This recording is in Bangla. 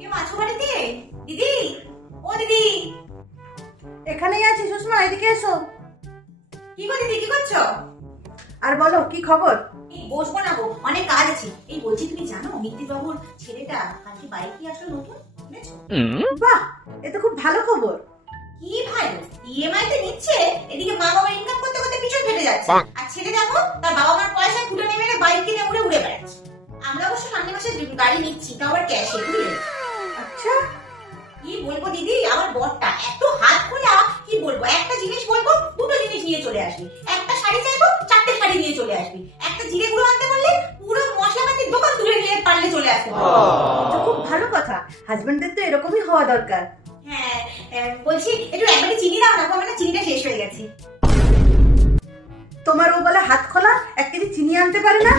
কে মাছো বাড়িতে? দিদি, ও দিদি। এখানেই আছি সুষমা, এদিকে এসো। কি গো দিদি, কি করছো? আর বলো, কি খবর? এই বসবো না গো, অনেক কাজ আছে। এই বলছি, তুমি জানো মিত্তি বাবুর ছেলেটা কালকে বাইক নিয়ে আসলো নতুন, শুনেছো? বাহ, এ তো খুব ভালো খবর। কি ভালো, ইএমআই তে নিচ্ছে, এদিকে মা বাবা ইনকাম করতে করতে পিছন ফেটে যাচ্ছে। আর ছেলে দেখো, তার বাবা মার পয়সা কুটে নেমে বাইক কিনে উড়ে উড়ে বেড়াচ্ছে। আমরা অবশ্য সামনে মাসে গাড়ি নিচ্ছি, তাও আবার ক্যাশে, বুঝলে? আচ্ছা, কি বলবো দিদি, আমার বরটা এত হাত খোলা, কি বলবো, একটা জিনিস বলবো দুটো জিনিস নিয়ে চলে আসবি, একটা শাড়ি চাইবো চারটে শাড়ি নিয়ে চলে আসবি, একটা জিরে গুঁড়ো আনতে বললে পুরো মশলাপাতির দোকান তুলে নিয়ে পারলে চলে আসতে পারবে। তো খুব ভালো কথা। হাজবেন্ডদের তো এরকমই হওয়া দরকার। হ্যাঁ, বলছি একটু একবারে চিনি দাও না গো, আমার না চিনিটা শেষ হয়ে গেছে। তোমার ও বলে হাত খোলা, 1 কেজি চিনি আনতে পারে না।